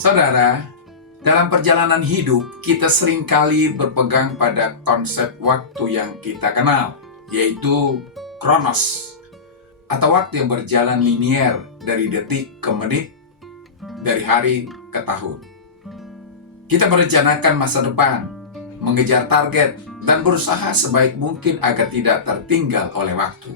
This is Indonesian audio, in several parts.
Saudara, dalam perjalanan hidup, kita seringkali berpegang pada konsep waktu yang kita kenal, yaitu kronos, atau waktu yang berjalan linier dari detik ke menit, dari hari ke tahun. Kita merencanakan masa depan, mengejar target, dan berusaha sebaik mungkin agar tidak tertinggal oleh waktu.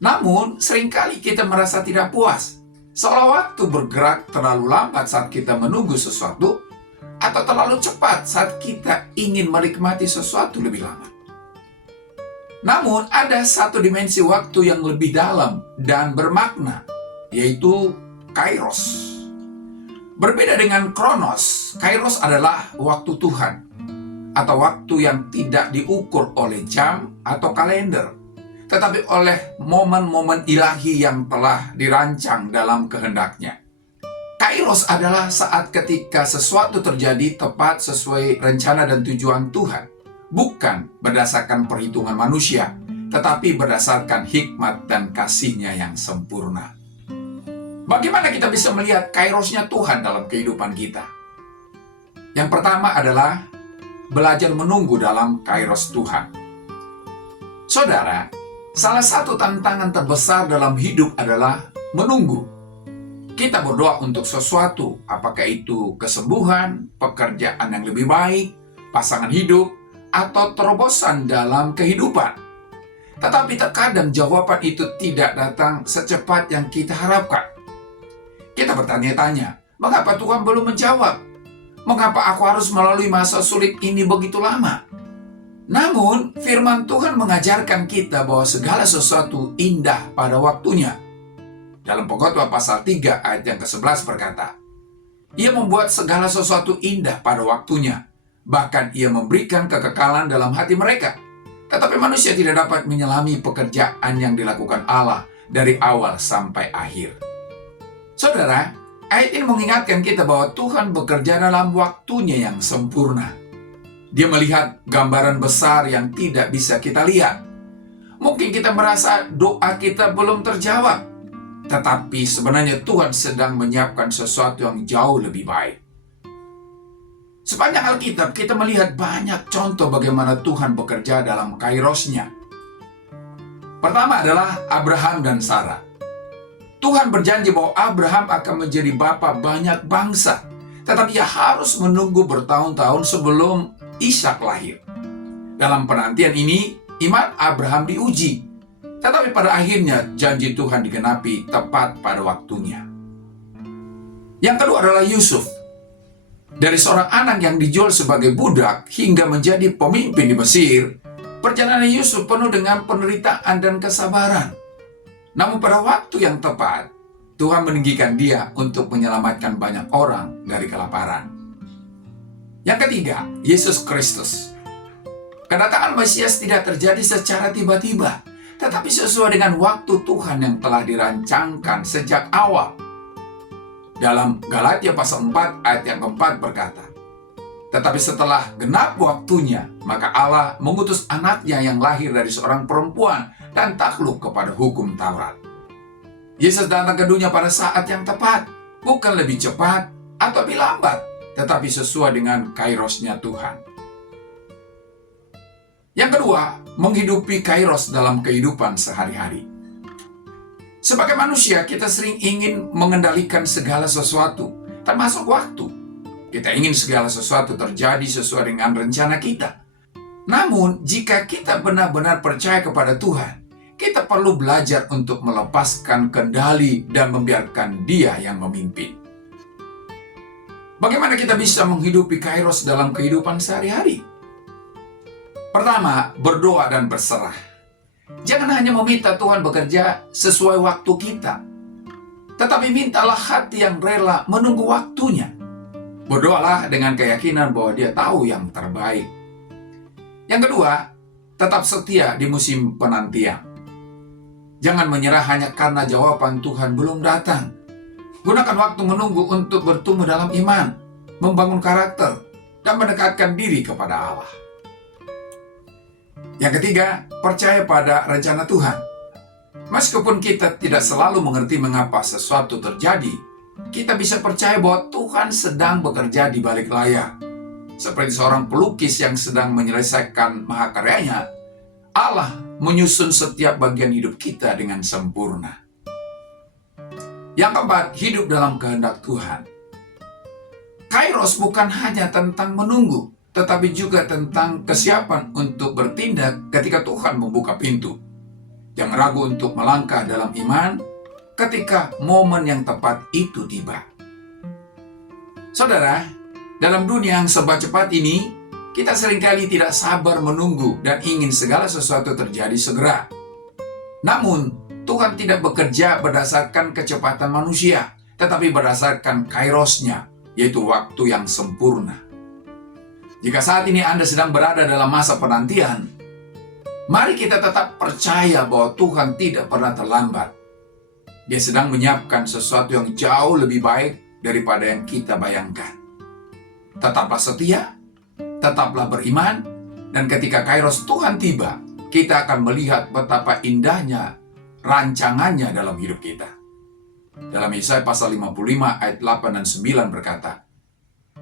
Namun, seringkali kita merasa tidak puas, seolah waktu bergerak terlalu lambat saat kita menunggu sesuatu, atau terlalu cepat saat kita ingin menikmati sesuatu lebih lama. Namun, ada satu dimensi waktu yang lebih dalam dan bermakna, yaitu kairos. Berbeda dengan kronos, kairos adalah waktu Tuhan, atau waktu yang tidak diukur oleh jam atau kalender, tetapi oleh momen-momen ilahi yang telah dirancang dalam kehendaknya. Kairos adalah saat ketika sesuatu terjadi tepat sesuai rencana dan tujuan Tuhan, bukan berdasarkan perhitungan manusia, tetapi berdasarkan hikmat dan kasih-Nya yang sempurna. Bagaimana kita bisa melihat kairosnya Tuhan dalam kehidupan kita? Yang pertama adalah belajar menunggu dalam kairos Tuhan. Saudara, salah satu tantangan terbesar dalam hidup adalah menunggu. Kita berdoa untuk sesuatu, apakah itu kesembuhan, pekerjaan yang lebih baik, pasangan hidup, atau terobosan dalam kehidupan. Tetapi terkadang jawaban itu tidak datang secepat yang kita harapkan. Kita bertanya-tanya, mengapa Tuhan belum menjawab? Mengapa aku harus melalui masa sulit ini begitu lama? Namun, firman Tuhan mengajarkan kita bahwa segala sesuatu indah pada waktunya. Dalam Pengkhotbah pasal 3 ayat yang ke-11 berkata, Ia membuat segala sesuatu indah pada waktunya, bahkan Ia memberikan kekekalan dalam hati mereka. Tetapi manusia tidak dapat menyelami pekerjaan yang dilakukan Allah dari awal sampai akhir. Saudara, ayat ini mengingatkan kita bahwa Tuhan bekerja dalam waktunya yang sempurna. Dia melihat gambaran besar yang tidak bisa kita lihat. Mungkin kita merasa doa kita belum terjawab, tetapi sebenarnya Tuhan sedang menyiapkan sesuatu yang jauh lebih baik. Sepanjang Alkitab, kita melihat banyak contoh bagaimana Tuhan bekerja dalam kairosnya. Pertama adalah Abraham dan Sarah. Tuhan berjanji bahwa Abraham akan menjadi bapa banyak bangsa, tetapi ia harus menunggu bertahun-tahun sebelum Ishak lahir. Dalam penantian ini, iman Abraham diuji, tetapi pada akhirnya janji Tuhan digenapi tepat pada waktunya. Yang kedua adalah Yusuf. Dari seorang anak yang dijual sebagai budak hingga menjadi pemimpin di Mesir, perjalanan Yusuf penuh dengan penderitaan dan kesabaran. Namun pada waktu yang tepat, Tuhan meninggikan dia untuk menyelamatkan banyak orang dari kelaparan. Yang ketiga, Yesus Kristus. Kedatangan Mesias tidak terjadi secara tiba-tiba, tetapi sesuai dengan waktu Tuhan yang telah dirancangkan sejak awal. Dalam Galatia pasal 4 ayat yang keempat berkata, Tetapi setelah genap waktunya, maka Allah mengutus anaknya yang lahir dari seorang perempuan dan takluk kepada hukum Taurat. Yesus datang ke dunia pada saat yang tepat, bukan lebih cepat atau lebih lambat, tetapi sesuai dengan kairosnya Tuhan. Yang kedua, menghidupi kairos dalam kehidupan sehari-hari. Sebagai manusia, kita sering ingin mengendalikan segala sesuatu, termasuk waktu. Kita ingin segala sesuatu terjadi sesuai dengan rencana kita. Namun, jika kita benar-benar percaya kepada Tuhan, kita perlu belajar untuk melepaskan kendali dan membiarkan Dia yang memimpin. Bagaimana kita bisa menghidupi kairos dalam kehidupan sehari-hari? Pertama, berdoa dan berserah. Jangan hanya meminta Tuhan bekerja sesuai waktu kita, tetapi mintalah hati yang rela menunggu waktunya. Berdoalah dengan keyakinan bahwa Dia tahu yang terbaik. Yang kedua, tetap setia di musim penantian. Jangan menyerah hanya karena jawaban Tuhan belum datang. Gunakan waktu menunggu untuk bertumbuh dalam iman, membangun karakter, dan mendekatkan diri kepada Allah. Yang ketiga, percaya pada rencana Tuhan. Meskipun kita tidak selalu mengerti mengapa sesuatu terjadi, kita bisa percaya bahwa Tuhan sedang bekerja di balik layar. Seperti seorang pelukis yang sedang menyelesaikan mahakaryanya, Allah menyusun setiap bagian hidup kita dengan sempurna. Yang keempat, hidup dalam kehendak Tuhan. Kairos bukan hanya tentang menunggu, tetapi juga tentang kesiapan untuk bertindak ketika Tuhan membuka pintu. Jangan ragu untuk melangkah dalam iman ketika momen yang tepat itu tiba. Saudara, dalam dunia yang serba cepat ini, kita seringkali tidak sabar menunggu dan ingin segala sesuatu terjadi segera. Namun, Tuhan tidak bekerja berdasarkan kecepatan manusia, tetapi berdasarkan kairosnya, yaitu waktu yang sempurna. Jika saat ini Anda sedang berada dalam masa penantian, mari kita tetap percaya bahwa Tuhan tidak pernah terlambat. Dia sedang menyiapkan sesuatu yang jauh lebih baik daripada yang kita bayangkan. Tetaplah setia, tetaplah beriman, dan ketika kairos Tuhan tiba, kita akan melihat betapa indahnya rancangannya dalam hidup kita. Dalam Yesaya pasal 55 ayat 8 dan 9 berkata,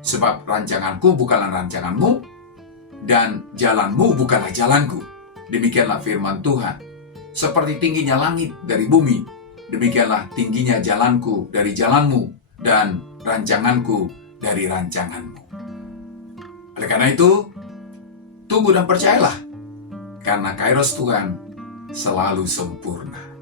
"Sebab rancanganku bukanlah rancanganmu, dan jalanmu bukanlah jalanku. Demikianlah firman Tuhan. Seperti tingginya langit dari bumi, demikianlah tingginya jalanku dari jalanmu, dan rancanganku dari rancanganmu." Oleh karena itu, tunggu dan percayalah, karena kairos Tuhan selalu sempurna.